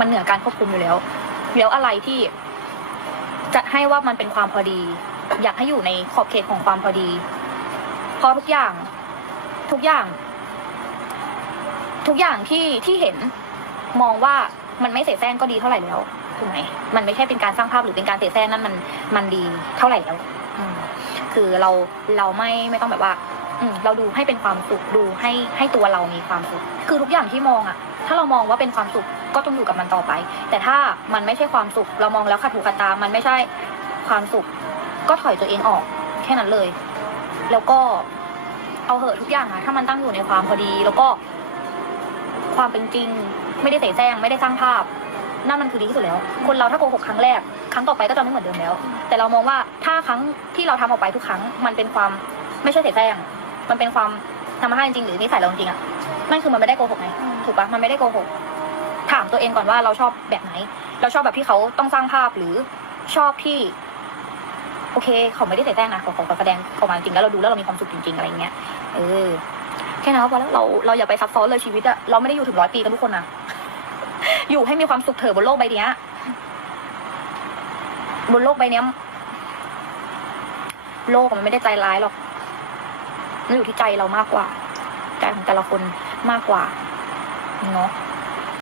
มันเหนือการควบคุมอยู่แล้ว แล้วอะไรที่จะให้ว่ามันเป็นความพอดี อยากให้อยู่ในขอบเขตของความพอดี เพราะทุกอย่าง ทุกอย่าง ทุกอย่างที่ที่เห็นมองว่ามันไม่เสแสร้งก็ดีเท่าไหร่แล้วถูกไหมมันไม่ใช่เป็นการสร้างภาพหรือเป็นการเสแสร้งนั่นมันมันดีเท่าไหร่แล้วคือเราเราไม่ไม่ต้องแบบว่า อืเราดูให้เป็นความสุขดูให้ให้ตัวเรามีความสุข คือทุกอย่างที่มองอะถ้าเรามองว่าเป็นความสุข ก็ต้องอยู่กับมันต่อไป แต่ถ้ามันไม่ใช่ความสุข เรามองแล้วขัดหูขัดตา มันไม่ใช่ความสุข ก็ถอยตัวเองออกแค่นั้นเลย แล้วก็เอาเหอะทุกอย่างอะถ้ามันตั้งอยู่ในความพอดี แล้วก็ ความเป็นจริง ไม่ได้เสแสร้งไม่ได้สร้างภาพ นั่นมันคือดีที่สุดแล้ว คนเราถ้าโกหกครั้งแรก ครั้งต่อไปก็จะไม่เหมือนเดิมแล้ว แต่เรามองว่าถ้าครั้งที่เราทำออกไปทุกครั้ง มันเป็นความไม่ใช่เสแสร้งมันเป็นความธรรมชาติจริงหรือนิสัยเราจริงๆอะนั่นคือมันไม่ได้โกหกไงถูกปะมันไม่ได้โกหก ถามตัวเองก่อนว่าเราชอบแบบไหน เราชอบแบบที่เขาต้องสร้างภาพหรือชอบที่ โอเค เขาไม่ได้ใส่แต้งนะเขาเขาแสดงออกมาจริงแล้วเราดูแล้วเรามีความสุขจริงๆอะไรเงี้ยเออแค่นั้นพอแล้วเราเราอย่าไปซับซ้อนเลยชีวิตอะเราไม่ได้อยู่ถึงร้อยปีกันทุกคนนะอยู่ให้มีความสุขเถอะบนโลกใบนี้บนโลกใบนี้โลกมันไม่ได้ใจร้ายหรอกมันอยู่ที่ใจเรามากกว่าใจของแต่ละคนมากกว่าเนาะ